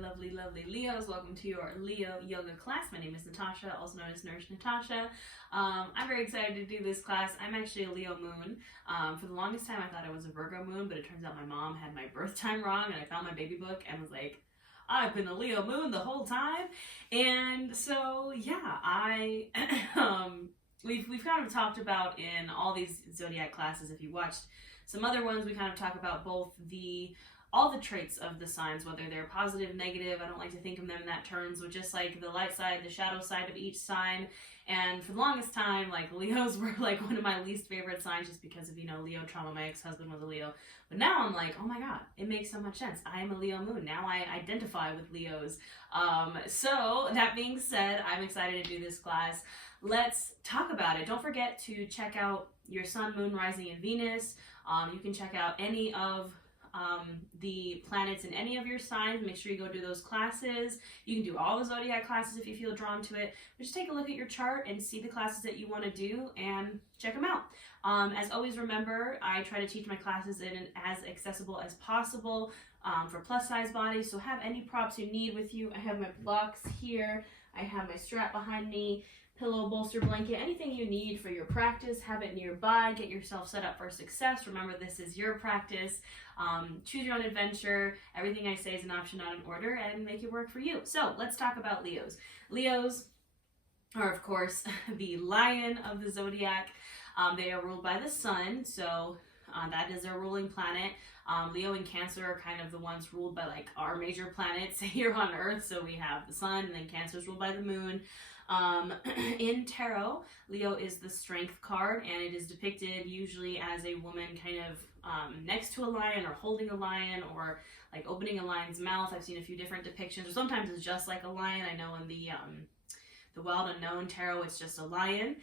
lovely, lovely Leos. Welcome to your Leo yoga class. My name is Natasha, also known as Nurse Natasha. I'm very excited to do this class. I'm actually a Leo moon. For the longest time, I thought I was a Virgo moon, but it turns out my mom had my birth time wrong, and I found my baby book and was like, I've been a Leo moon the whole time. And so, yeah, we've kind of talked about in all these Zodiac classes, if you watched some other ones, we kind of talk about both all the traits of the signs, whether they're positive, negative. I don't like to think of them in that terms, but just like the light side, the shadow side of each sign. And for the longest time, like Leos were like one of my least favorite signs just because of, Leo trauma. My ex-husband was a Leo. But now I'm like, oh my God, it makes so much sense. I am a Leo moon. Now I identify with Leos. So that being said, I'm excited to do this class. Let's talk about it. Don't forget to check out your sun, moon, rising, and Venus. You can check out any of the planets in any of your signs. Make sure you go do those classes. You can do all the Zodiac classes if you feel drawn to it. But just take a look at your chart and see the classes that you want to do and check them out. As always, remember, I try to teach my classes in as accessible as possible for plus size bodies. So have any props you need with you. I have my blocks here. I have my strap behind me, pillow, bolster, blanket, anything you need for your practice, have it nearby. Get yourself set up for success. Remember, this is your practice. Choose your own adventure. Everything I say is an option, not an order, and make it work for you. So let's talk about Leos. Leos are, of course, the lion of the Zodiac. They are ruled by the sun, so that is their ruling planet. Leo and Cancer are kind of the ones ruled by like our major planets here on Earth. So we have the sun, and then Cancer is ruled by the moon. In tarot, Leo is the strength card, and it is depicted usually as a woman kind of next to a lion or holding a lion or like opening a lion's mouth. I've seen a few different depictions, or sometimes it's just like a lion. I know in the Wild Unknown tarot, it's just a lion.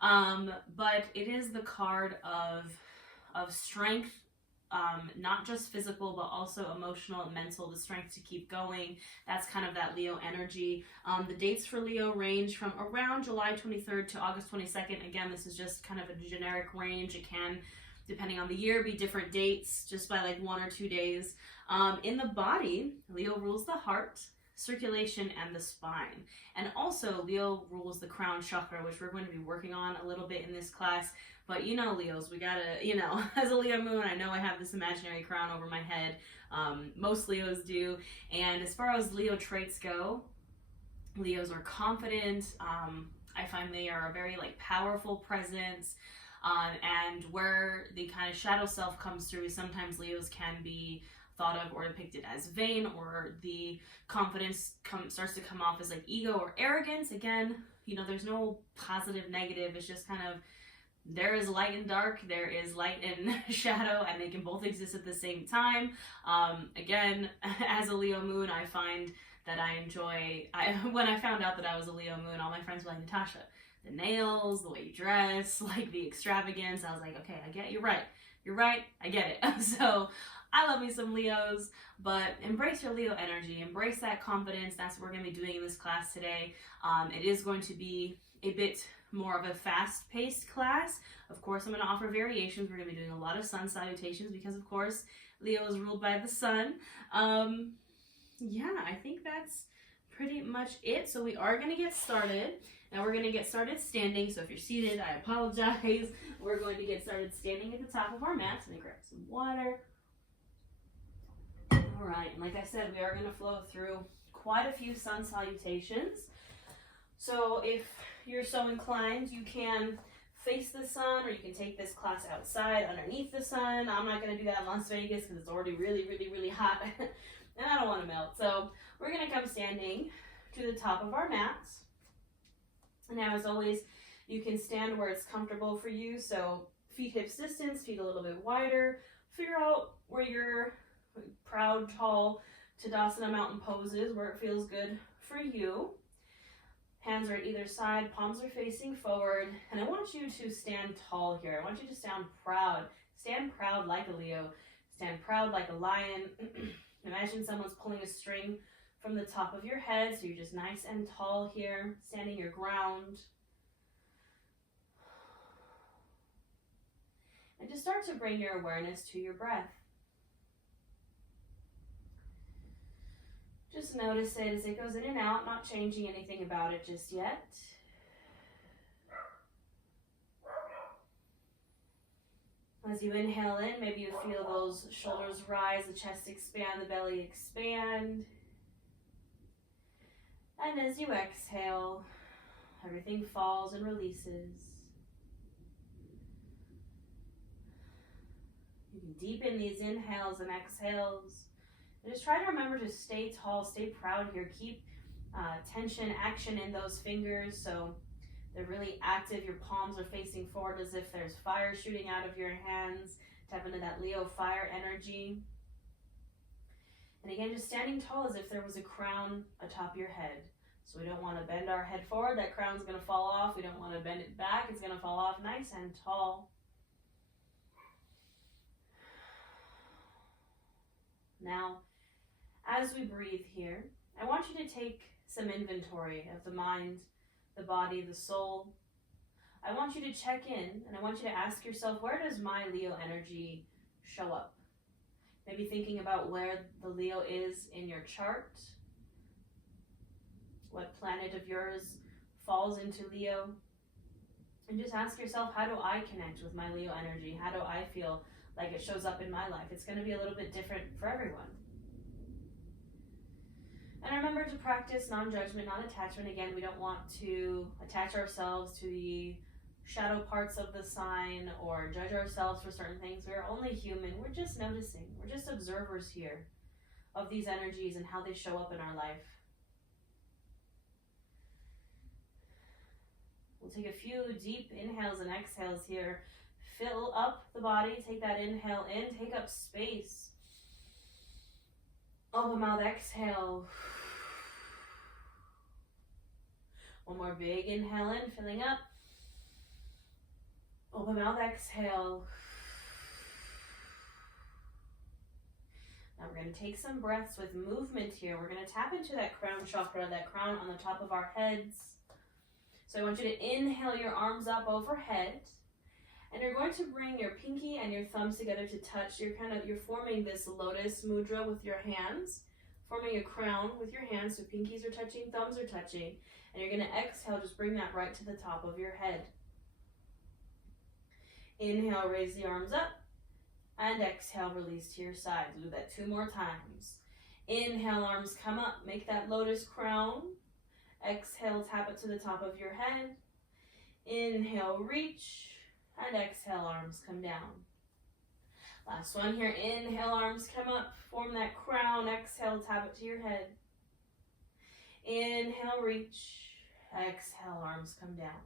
But it is the card of strength, not just physical, but also emotional and mental, the strength to keep going. That's kind of that Leo energy. The dates for Leo range from around July 23rd to August 22nd. Again, this is just kind of a generic range. It can, depending on the year, be different dates, just by like 1 or 2 days. In the body, Leo rules the heart, circulation, and the spine. And also, Leo rules the crown chakra, which we're going to be working on a little bit in this class. But Leos, we gotta, as a Leo moon, I know I have this imaginary crown over my head. Most Leos do. And as far as Leo traits go, Leos are confident. I find they are a very powerful presence. And where the kind of shadow self comes through, sometimes Leos can be thought of or depicted as vain, or the confidence starts to come off as ego or arrogance. Again, there's no positive, negative. It's just kind of, there is light and dark, there is light and shadow, and they can both exist at the same time. Again, as a Leo moon, I find that when I found out that I was a Leo moon, all my friends were like, Natasha, the nails, the way you dress, the extravagance. I was like, okay, I get you, right. You're right, I get it. So I love me some Leos, but embrace your Leo energy, embrace that confidence. That's what we're going to be doing in this class today. It is going to be a bit more of a fast-paced class. Of course, I'm going to offer variations. We're going to be doing a lot of sun salutations because, of course, Leo is ruled by the sun. Yeah, I think that's pretty much it. So we are going to get started. Now we're going to get started standing. So if you're seated, I apologize. We're going to get started standing at the top of our mats. Let me grab some water. All right, and like I said, we are going to flow through quite a few sun salutations. So if you're so inclined, you can face the sun, or you can take this class outside underneath the sun. I'm not going to do that in Las Vegas because it's already really, really, really hot, and I don't want to melt. So we're going to come standing to the top of our mats. And now, as always, you can stand where it's comfortable for you. So feet hips distance, feet a little bit wider. Figure out where your proud, tall Tadasana mountain poses, where it feels good for you. Hands are at either side, palms are facing forward, and I want you to stand tall here. I want you to stand proud. Stand proud like a Leo. Stand proud like a lion. Imagine someone's pulling a string from the top of your head, so you're just nice and tall here, standing your ground. And just start to bring your awareness to your breath. Just notice it as it goes in and out, not changing anything about it just yet. As you inhale in, maybe you feel those shoulders rise, the chest expand, the belly expand. And as you exhale, everything falls and releases. You can deepen these inhales and exhales. And just try to remember to stay tall, stay proud here. Keep tension, action in those fingers so they're really active. Your palms are facing forward as if there's fire shooting out of your hands. Tap into that Leo fire energy. And again, just standing tall as if there was a crown atop your head. So we don't want to bend our head forward. That crown's going to fall off. We don't want to bend it back. It's going to fall off nice and tall. Now, as we breathe here, I want you to take some inventory of the mind, the body, the soul. I want you to check in and I want you to ask yourself, where does my Leo energy show up? Maybe thinking about where the Leo is in your chart. What planet of yours falls into Leo? And just ask yourself, how do I connect with my Leo energy? How do I feel like it shows up in my life? It's going to be a little bit different for everyone. And remember to practice non-judgment, non-attachment. Again, we don't want to attach ourselves to the shadow parts of the sign or judge ourselves for certain things. We're only human. We're just noticing. We're just observers here of these energies and how they show up in our life. We'll take a few deep inhales and exhales here. Fill up the body. Take that inhale in. Take up space. Open mouth, exhale. One more big inhale in, filling up. Open mouth, exhale. Now we're going to take some breaths with movement here. We're going to tap into that crown chakra, that crown on the top of our heads. So I want you to inhale your arms up overhead. And you're going to bring your pinky and your thumbs together to touch. You're forming this lotus mudra with your hands, forming a crown with your hands. So pinkies are touching, thumbs are touching. And you're going to exhale, just bring that right to the top of your head. Inhale, raise the arms up. And exhale, release to your side. Do that 2 more times. Inhale, arms come up. Make that lotus crown. Exhale, tap it to the top of your head. Inhale, reach. And exhale, arms come down. Last one here. Inhale, arms come up. Form that crown. Exhale, tap it to your head. Inhale, reach. Exhale, arms come down.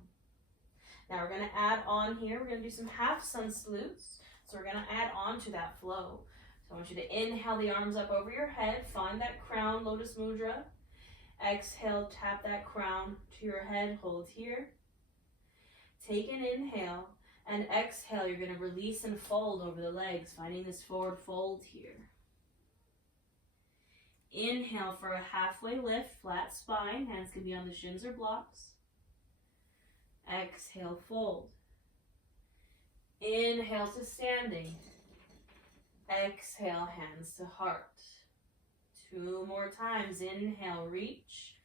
Now we're going to add on here. We're going to do some half sun salutes. So we're going to add on to that flow. So I want you to inhale the arms up over your head. Find that crown, lotus mudra. Exhale, tap that crown to your head. Hold here. Take an inhale. And exhale, you're going to release and fold over the legs, finding this forward fold here. Inhale for a halfway lift, flat spine. Hands can be on the shins or blocks. Exhale, fold. Inhale to standing. Exhale, hands to heart. 2 more times. Inhale, reach.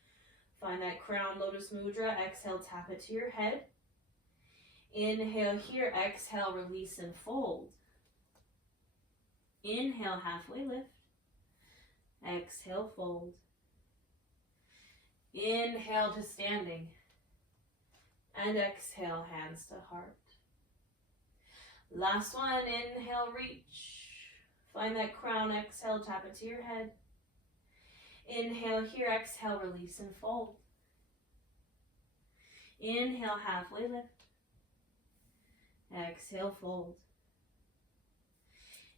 Find that crown lotus mudra. Exhale, tap it to your head. Inhale here, exhale, release and fold. Inhale, halfway lift. Exhale, fold. Inhale to standing. And exhale, hands to heart. Last one, inhale, reach. Find that crown, exhale, tap it to your head. Inhale here, exhale, release and fold. Inhale, halfway lift. Exhale, fold.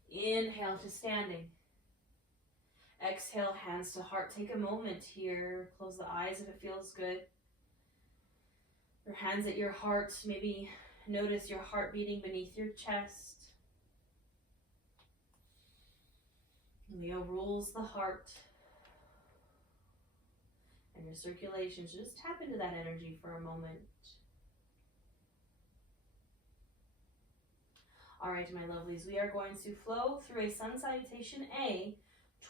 Inhale to standing. Exhale, hands to heart. Take a moment here. Close the eyes if it feels good. Your hands at your heart. Maybe notice your heart beating beneath your chest. Leo rules the heart and your circulation. So just tap into that energy for a moment. All right, my lovelies, we are going to flow through a sun salutation A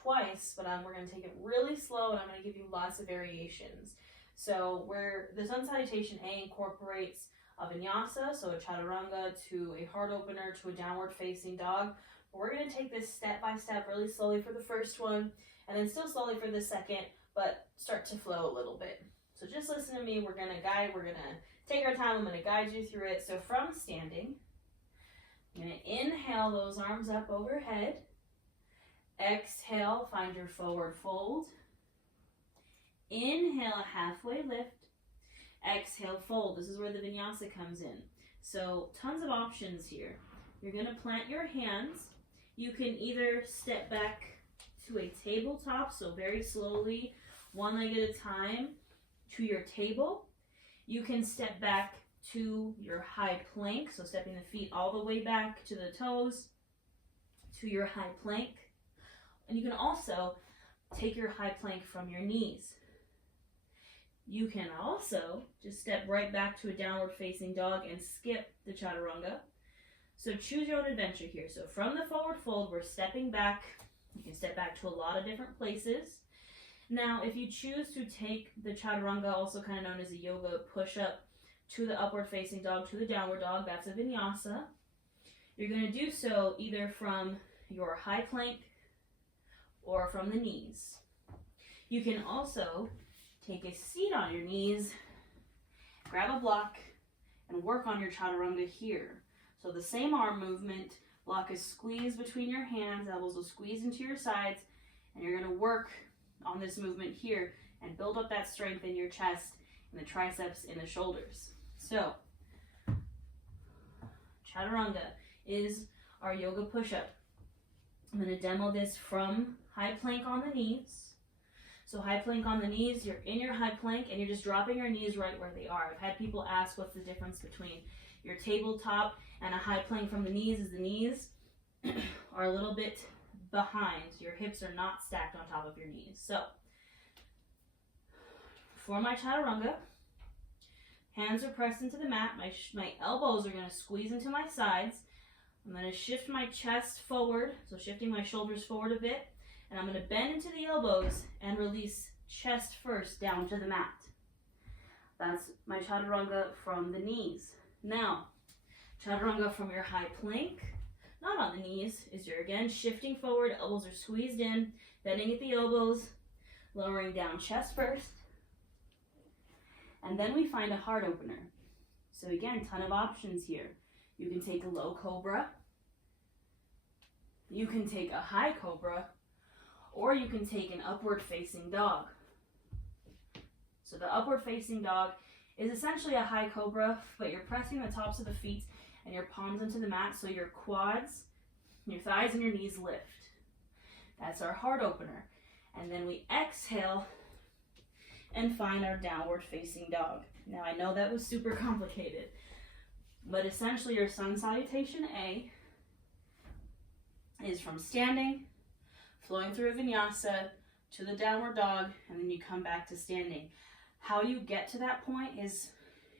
twice, but we're going to take it really slow, and I'm going to give you lots of variations. So where the sun salutation A incorporates a vinyasa, so a chaturanga, to a heart opener, to a downward facing dog. But we're going to take this step by step really slowly for the first one, and then still slowly for the second, but start to flow a little bit. So just listen to me. We're going to take our time. I'm going to guide you through it. So from standing, I'm going to inhale those arms up overhead. Exhale, find your forward fold. Inhale, a halfway lift. Exhale, fold. This is where the vinyasa comes in. So tons of options here. You're going to plant your hands. You can either step back to a tabletop, so very slowly, one leg at a time, to your table. You can step back to your high plank, so stepping the feet all the way back to the toes, to your high plank. And you can also take your high plank from your knees. You can also just step right back to a downward facing dog and skip the chaturanga. So choose your own adventure here. So from the forward fold, we're stepping back. You can step back to a lot of different places. Now, if you choose to take the chaturanga, also kind of known as a yoga push-up, to the upward facing dog, to the downward dog, that's a vinyasa. You're going to do so either from your high plank or from the knees. You can also take a seat on your knees, grab a block, and work on your chaturanga here. So the same arm movement, block is squeezed between your hands, elbows will squeeze into your sides, and you're going to work on this movement here and build up that strength in your chest, in the triceps, in the shoulders. So, chaturanga is our yoga push-up. I'm going to demo this from high plank on the knees. So high plank on the knees, you're in your high plank and you're just dropping your knees right where they are. I've had people ask what's the difference between your tabletop and a high plank from the knees. Is the knees are a little bit behind. Your hips are not stacked on top of your knees. So for my chaturanga, hands are pressed into the mat. My elbows are going to squeeze into my sides. I'm going to shift my chest forward, so shifting my shoulders forward a bit. And I'm going to bend into the elbows and release chest first down to the mat. That's my chaturanga from the knees. Now, chaturanga from your high plank, not on the knees, is you're again shifting forward, elbows are squeezed in, bending at the elbows, lowering down chest first. And then we find a heart opener. So again, ton of options here. You can take a low cobra, you can take a high cobra, or you can take an upward facing dog. So the upward facing dog is essentially a high cobra, but you're pressing the tops of the feet and your palms into the mat so your quads, your thighs, and your knees lift. That's our heart opener. And then we exhale and find our downward facing dog. Now I know that was super complicated, but essentially your sun salutation A is from standing, flowing through a vinyasa to the downward dog, and then you come back to standing. How you get to that point is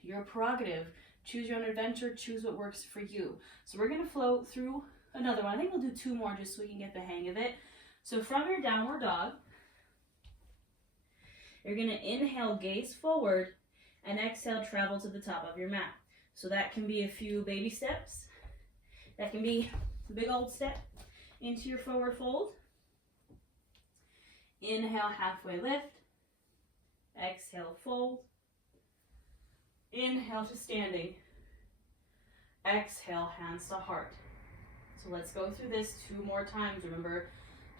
your prerogative. Choose your own adventure, choose what works for you. So we're going to flow through another one. I think we'll do two more just so we can get the hang of it. So from your downward dog, you're going to inhale, gaze forward, and exhale, travel to the top of your mat. So that can be a few baby steps. That can be a big old step into your forward fold. Inhale, halfway lift. Exhale, fold. Inhale to standing. Exhale, hands to heart. So let's go through this two more times. Remember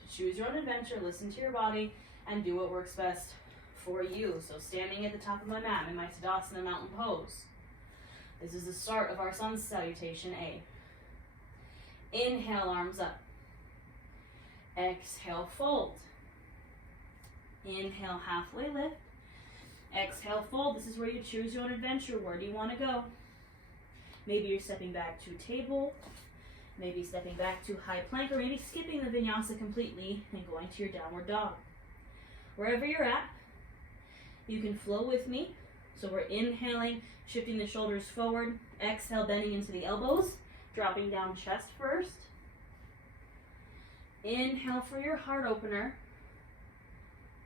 to choose your own adventure, listen to your body, and do what works best for you. So standing at the top of my mat in my Tadasana mountain pose. This is the start of our sun salutation A. Inhale, arms up. Exhale, fold. Inhale, halfway lift. Exhale, fold. This is where you choose your own adventure. Where do you want to go? Maybe you're stepping back to table, maybe stepping back to high plank, or maybe skipping the vinyasa completely and going to your downward dog. Wherever you're at, you can flow with me. So we're inhaling, shifting the shoulders forward. Exhale, bending into the elbows, dropping down chest first. Inhale for your heart opener.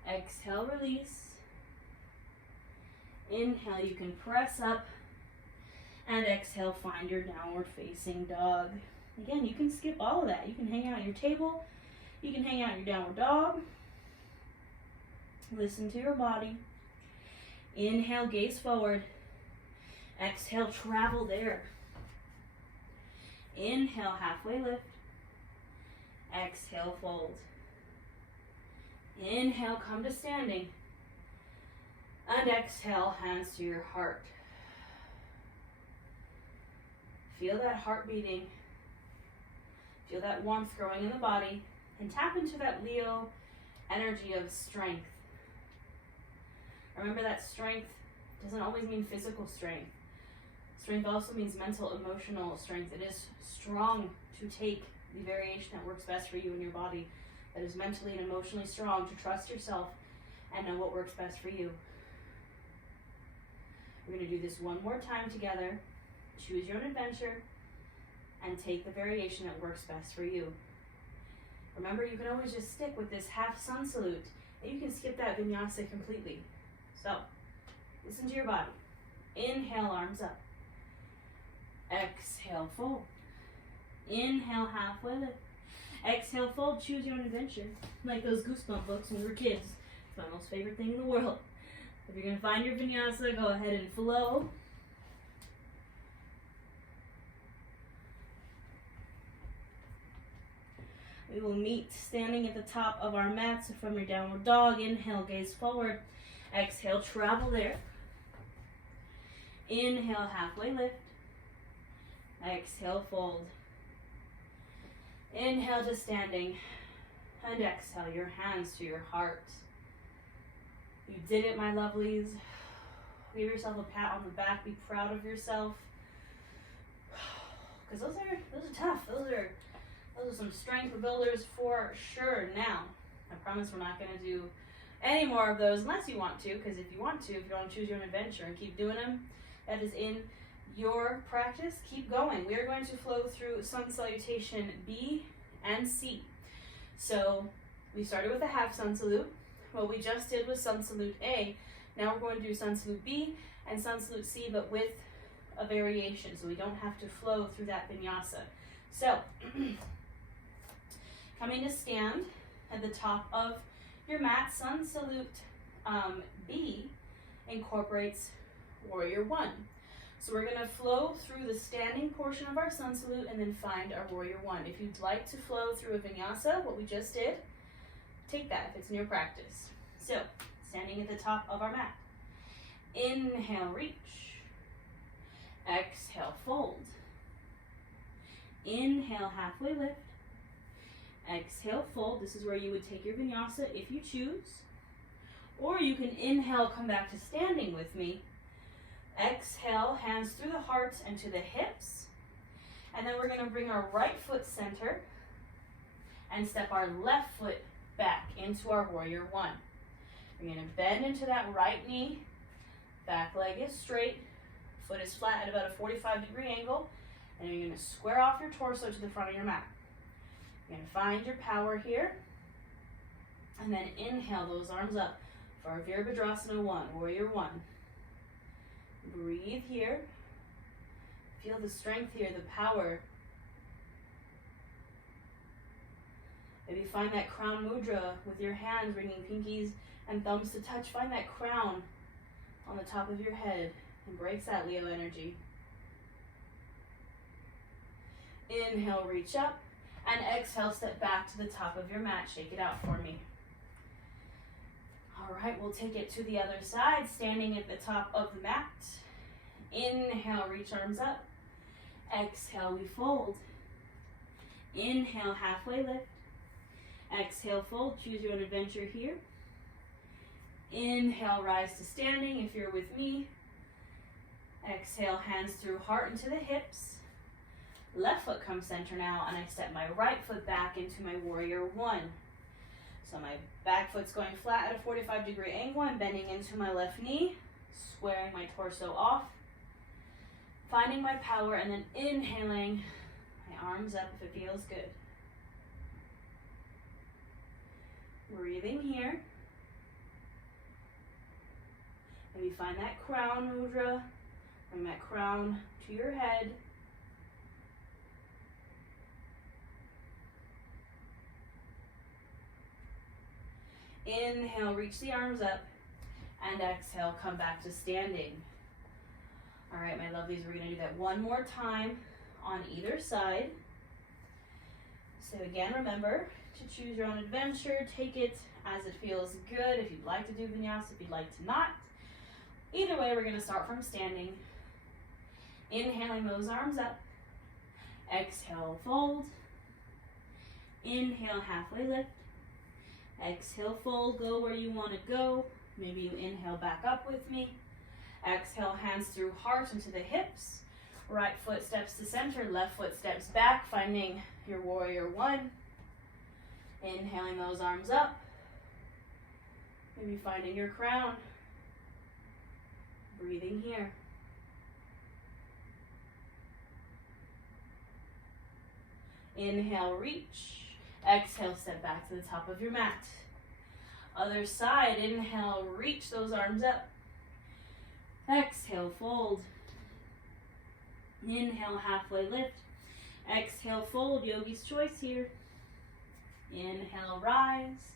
Exhale, release. Inhale, you can press up. And exhale, find your downward facing dog. Again, you can skip all of that. You can hang out at your table. You can hang out in your downward dog. Listen to your body. Inhale, gaze forward. Exhale, travel there. Inhale, halfway lift. Exhale, fold. Inhale, come to standing. And exhale, hands to your heart. Feel that heart beating. Feel that warmth growing in the body. And tap into that Leo energy of strength. Remember that strength doesn't always mean physical strength. Strength also means mental, emotional strength. It is strong to take the variation that works best for you in your body. That is mentally and emotionally strong to trust yourself and know what works best for you. We're going to do this one more time together. Choose your own adventure and take the variation that works best for you. Remember, you can always just stick with this half sun salute, and you can skip that vinyasa completely. So, listen to your body. Inhale, arms up. Exhale, fold. Inhale, halfway lift. Exhale, fold. Choose your own adventure. Like those Goosebump books when we were kids. It's my most favorite thing in the world. If you're going to find your vinyasa, go ahead and flow. We will meet standing at the top of our mat. So from your downward dog, inhale, gaze forward. Exhale, travel there. Inhale, halfway lift. Exhale, fold. Inhale to standing. And exhale, your hands to your heart. You did it, my lovelies. Give yourself a pat on the back. Be proud of yourself. Because those are tough. Those are some strength builders for sure. Now, I promise we're not going to do any more of those unless you want to, because if you want to choose your own adventure and keep doing them, that is in your practice. Keep going. We are going to flow through sun salutation B and C. So we started with a half sun salute. What we just did was sun salute A. Now we're going to do sun salute B and sun salute C, but with a variation, so we don't have to flow through that vinyasa. So coming to stand at the top of your mat, sun salute B incorporates warrior one. So we're going to flow through the standing portion of our sun salute and then find our warrior one. If you'd like to flow through a vinyasa, what we just did, take that if it's in your practice. So, standing at the top of our mat. Inhale, reach. Exhale, fold. Inhale, halfway lift. Exhale, fold. This is where you would take your vinyasa if you choose. Or you can inhale, come back to standing with me. Exhale, hands through the heart and to the hips. And then we're going to bring our right foot center and step our left foot back into our warrior one. We're going to bend into that right knee. Back leg is straight. Foot is flat at about a 45-degree angle. And you're going to square off your torso to the front of your mat. You're going to find your power here. And then inhale those arms up for our Virabhadrasana 1, warrior one. Breathe here. Feel the strength here, the power. Maybe find that crown mudra with your hands bringing pinkies and thumbs to touch. Find that crown on the top of your head. Embrace that Leo energy. Inhale, reach up. And exhale, step back to the top of your mat. Shake it out for me. All right, we'll take it to the other side, standing at the top of the mat. Inhale, reach arms up. Exhale, we fold. Inhale, halfway lift. Exhale, fold. Choose your own adventure here. Inhale, rise to standing if you're with me. Exhale, hands through heart into the hips. Left foot comes center now, and I step my right foot back into my warrior one. So my back foot's going flat at a 45-degree angle. I'm bending into my left knee, squaring my torso off, finding my power, and then inhaling my arms up if it feels good. Breathing here. Maybe find that crown mudra. Bring that crown to your head. Inhale, reach the arms up, and exhale, come back to standing. All right, my lovelies, we're gonna do that one more time on either side. So again, remember to choose your own adventure. Take it as it feels good. If you'd like to do vinyasa, if you'd like to not. Either way, we're gonna start from standing. Inhaling those arms up. Exhale, fold. Inhale, halfway lift. Exhale, fold, go where you want to go. Maybe you inhale back up with me. Exhale, hands through heart into the hips. Right foot steps to center, left foot steps back, finding your warrior one. Inhaling those arms up. Maybe finding your crown. Breathing here. Inhale, reach. Exhale, step back to the top of your mat. Other side, inhale, reach those arms up. Exhale, fold. Inhale, halfway lift. Exhale, fold, yogi's choice here. Inhale, rise.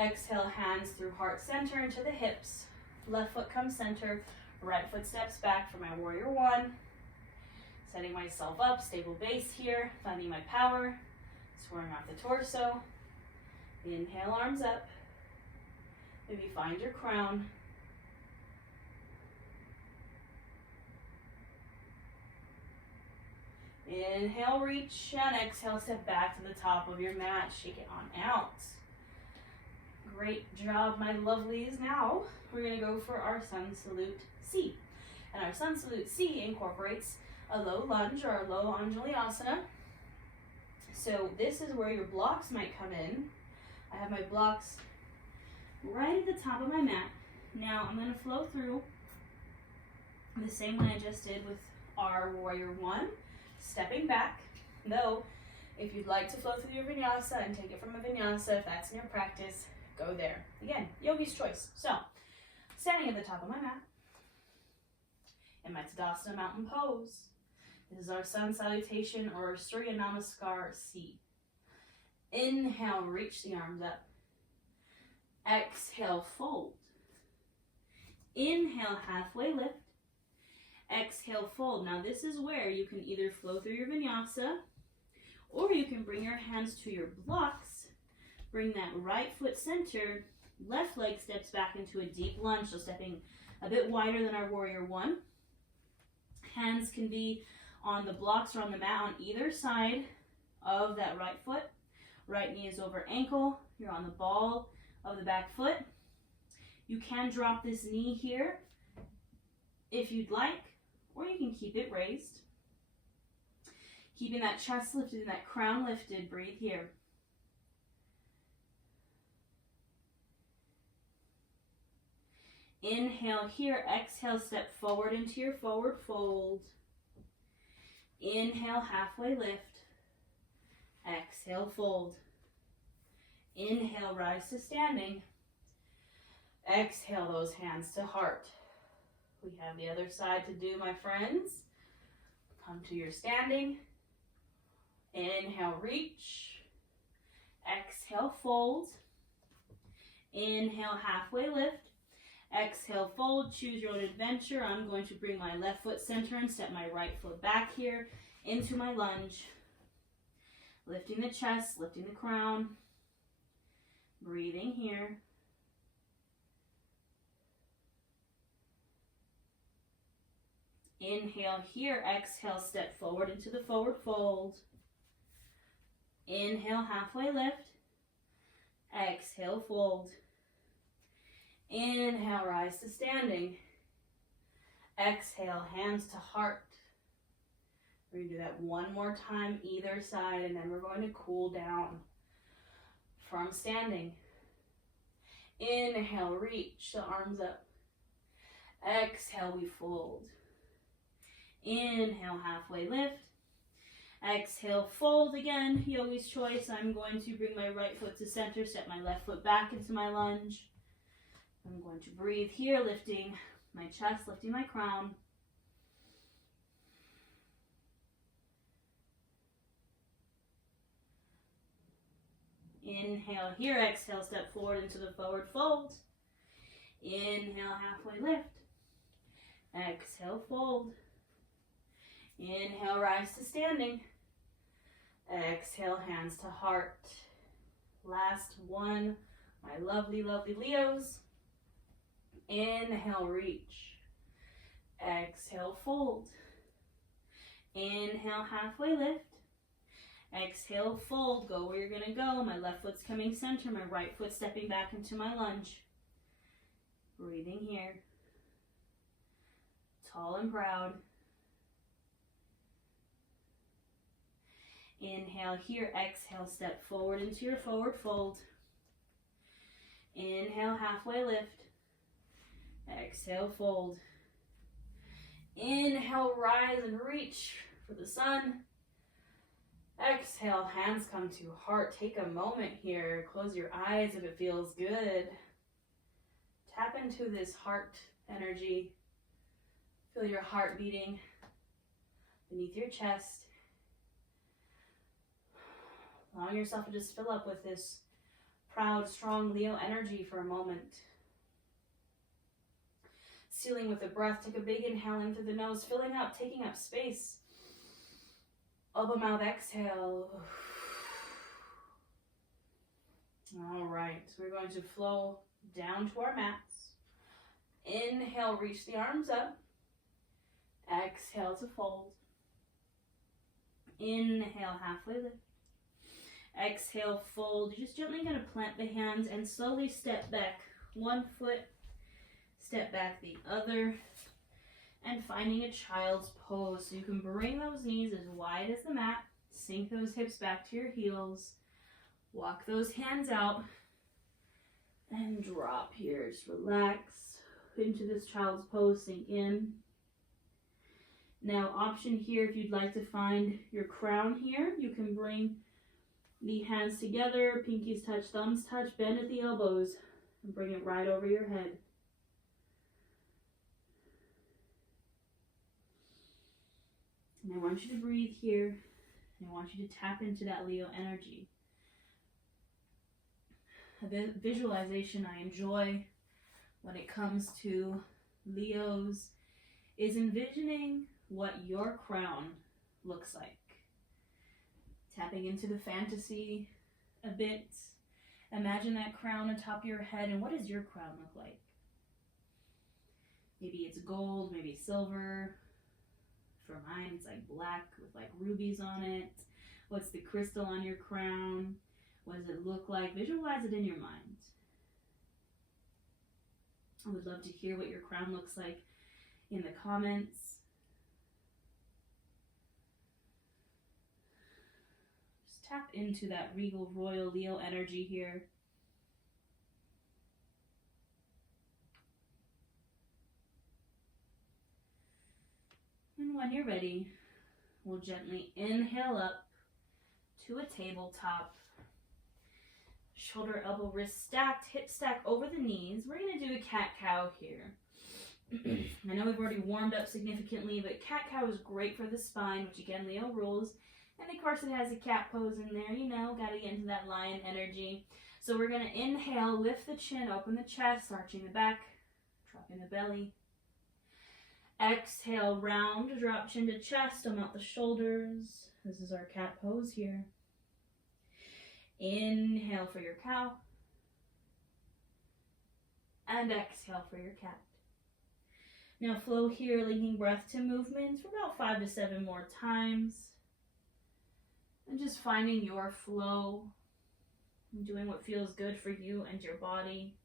Exhale, hands through heart center into the hips. Left foot comes center, right foot steps back for my warrior one. Setting myself up, stable base here, finding my power. Squaring off the torso. Inhale, arms up. Maybe find your crown. Inhale, reach, and exhale, step back to the top of your mat. Shake it on out. Great job, my lovelies. Now, we're gonna go for our sun salute C. And our sun salute C incorporates a low lunge or a low Anjaliasana. So this is where your blocks might come in. I have my blocks right at the top of my mat. Now I'm going to flow through the same way I just did with our warrior one, stepping back. Though, if you'd like to flow through your vinyasa and take it from a vinyasa, if that's in your practice, go there. Again, yogi's choice. So, standing at the top of my mat in my Tadasana mountain pose. This is our sun salutation or Surya Namaskar C. Inhale, reach the arms up. Exhale, fold. Inhale, halfway lift. Exhale, fold. Now this is where you can either flow through your vinyasa or you can bring your hands to your blocks. Bring that right foot centered. Left leg steps back into a deep lunge, so stepping a bit wider than our warrior one. Hands can be on the blocks or on the mat on either side of that right foot. Right knee is over ankle. You're on the ball of the back foot. You can drop this knee here if you'd like, or you can keep it raised. Keeping that chest lifted and that crown lifted. Breathe here. Inhale here. Exhale, step forward into your forward fold. Inhale, halfway lift. Exhale, fold. Inhale, rise to standing. Exhale those hands to heart. We have the other side to do, my friends. Come to your standing. Inhale, reach. Exhale, fold. Inhale, halfway lift. Exhale, fold. Choose your own adventure. I'm going to bring my left foot center and step my right foot back here into my lunge. Lifting the chest, lifting the crown. Breathing here. Inhale here. Exhale, step forward into the forward fold. Inhale, halfway lift. Exhale, fold. Inhale, rise to standing. Exhale, hands to heart. We're going to do that one more time either side, and then we're going to cool down from standing. Inhale, reach the arms up. Exhale, we fold. Inhale, halfway lift. Exhale, fold again, yogi's choice. I'm going to bring my right foot to center, step my left foot back into my lunge. I'm going to breathe here, lifting my chest, lifting my crown. Inhale here, exhale, step forward into the forward fold. Inhale, halfway lift. Exhale, fold. Inhale, rise to standing. Exhale, hands to heart. Last one, my lovely, lovely Leos. Inhale, reach. Exhale, fold. Inhale, halfway lift. Exhale, fold. Go where you're going to go. My left foot's coming center. My right foot stepping back into my lunge. Breathing here. Tall and proud. Inhale here. Exhale, step forward into your forward fold. Inhale, halfway lift. Exhale, fold. Inhale, rise and reach for the sun. Exhale, hands come to heart. Take a moment here. Close your eyes if it feels good. Tap into this heart energy. Feel your heart beating beneath your chest. Allowing yourself to just fill up with this proud, strong Leo energy for a moment. Sealing with the breath. Take a big inhale in through the nose, filling up, taking up space. Elbow mouth exhale. All right, so we're going to flow down to our mats. Inhale, reach the arms up. Exhale to fold. Inhale, halfway lift. Exhale, fold. You're just gently going to plant the hands and slowly step back. One foot, step back the other. And finding a child's pose. So you can bring those knees as wide as the mat. Sink those hips back to your heels. Walk those hands out. And drop here. Just relax into this child's pose. Sink in. Now, option here, if you'd like to find your crown here, you can bring the hands together. Pinkies touch, thumbs touch. Bend at the elbows. And bring it right over your head. And I want you to breathe here. I want you to tap into that Leo energy. A visualization I enjoy when it comes to Leos is envisioning what your crown looks like. Tapping into the fantasy a bit. Imagine that crown atop your head, and what does your crown look like? Maybe it's gold, maybe silver. For mine, it's like black with like rubies on it. What's the crystal on your crown? What does it look like? Visualize it in your mind. I would love to hear what your crown looks like in the comments. Just tap into that regal, royal Leo energy here. And when you're ready, we'll gently inhale up to a tabletop. Shoulder, elbow, wrist stacked, hip stack over the knees. We're going to do a cat-cow here. I know we've already warmed up significantly, but cat-cow is great for the spine, which again, Leo rules. And of course, it has a cat pose in there, you know, got to get into that lion energy. So we're going to inhale, lift the chin, open the chest, arching the back, dropping the belly. Exhale, round, drop chin to chest, melt the shoulders. This is our cat pose here. Inhale for your cow. And exhale for your cat. Now flow here, linking breath to movement for about 5 to 7 more times. And just finding your flow. And doing what feels good for you and your body.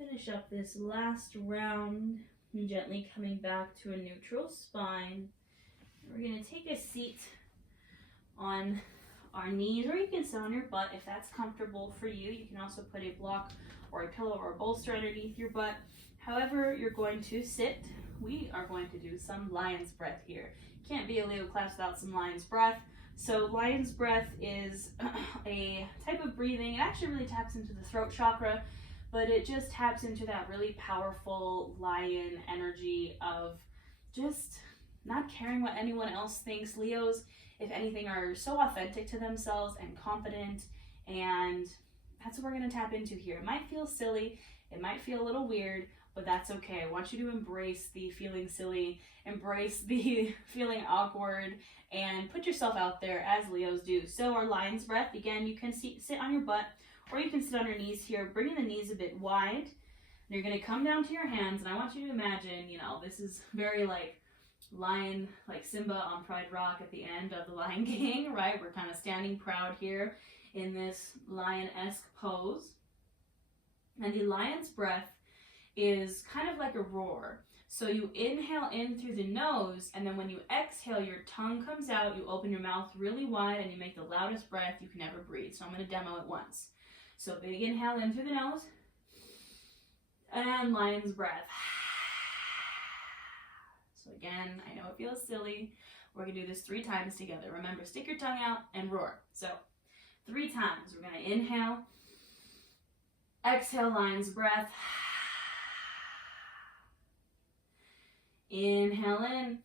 finish up this last round, and gently coming back to a neutral spine. We're going to take a seat on our knees, or you can sit on your butt if that's comfortable for you. You can also put a block or a pillow or a bolster underneath your butt. However you're going to sit, we are going to do some lion's breath here. Can't be a Leo class without some lion's breath. So lion's breath is a type of breathing. It actually really taps into the throat chakra, but it just taps into that really powerful lion energy of just not caring what anyone else thinks. Leos, if anything, are so authentic to themselves and confident, and that's what we're going to tap into here. It might feel silly, it might feel a little weird, but that's okay. I want you to embrace the feeling silly, embrace the feeling awkward, and put yourself out there as Leos do. So our lion's breath, again, you can sit on your butt, or you can sit on your knees here, bringing the knees a bit wide. And you're going to come down to your hands, and I want you to imagine, this is very like lion, like Simba on Pride Rock at the end of The Lion King, right? We're kind of standing proud here in this lion-esque pose. And the lion's breath is kind of like a roar. So you inhale in through the nose, and then when you exhale, your tongue comes out, you open your mouth really wide, and you make the loudest breath you can ever breathe. So I'm going to demo it once. So big inhale in through the nose, and lion's breath. So again, I know it feels silly. We're going to do this 3 times together. Remember, stick your tongue out and roar. So 3 times. We're going to inhale, exhale, lion's breath. Inhale in,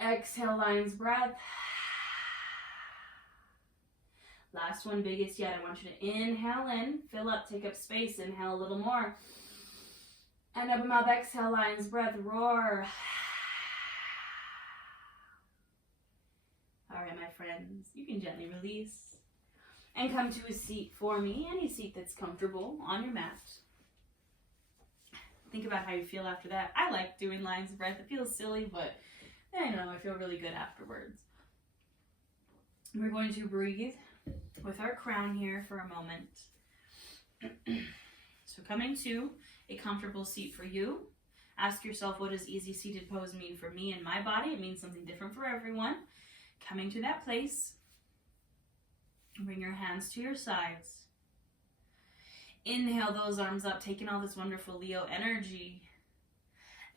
exhale, lion's breath. Last one, biggest yet. I want you to inhale in, fill up, take up space, inhale a little more. And open mouth, exhale, lion's breath, roar. All right, my friends, you can gently release and come to a seat for me, any seat that's comfortable on your mat. Think about how you feel after that. I like doing lion's breath. It feels silly, but I don't know, I feel really good afterwards. We're going to breathe with our crown here for a moment. So coming to a comfortable seat for you. Ask yourself, what does easy seated pose mean for me and my body? It means something different for everyone. Coming to that place, bring your hands to your sides. Inhale those arms up, taking all this wonderful Leo energy.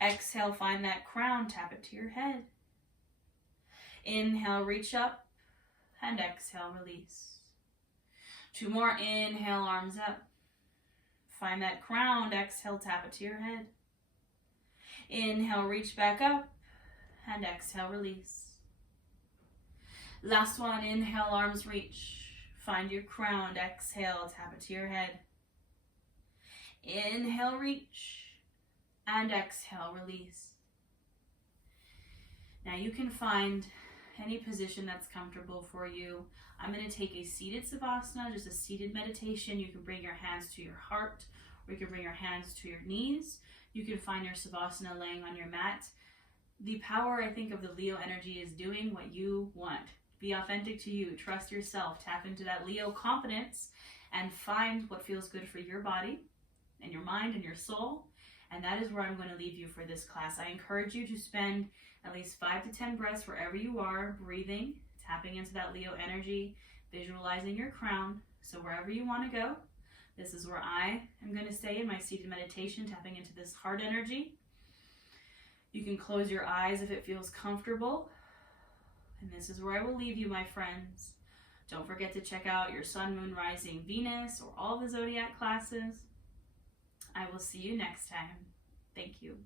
Exhale, find that crown, tap it to your head. Inhale, reach up, and exhale, release. 2 more, inhale, arms up. Find that crown, exhale, tap it to your head. Inhale, reach back up, and exhale, release. Last one, inhale, arms reach. Find your crown, exhale, tap it to your head. Inhale, reach, and exhale, release. Now you can find any position that's comfortable for you. I'm going to take a seated savasana, just a seated meditation. You can bring your hands to your heart, or you can bring your hands to your knees. You can find your savasana laying on your mat. The power, I think, of the Leo energy is doing what you want. Be authentic to you. Trust yourself. Tap into that Leo confidence and find what feels good for your body and your mind and your soul. And that is where I'm going to leave you for this class. I encourage you to spend at least 5 to 10 breaths wherever you are, breathing, tapping into that Leo energy, visualizing your crown. So wherever you want to go, this is where I am going to stay in my seated meditation, tapping into this heart energy. You can close your eyes if it feels comfortable. And this is where I will leave you, my friends. Don't forget to check out your Sun, Moon, Rising, Venus, or all the Zodiac classes. I will see you next time. Thank you.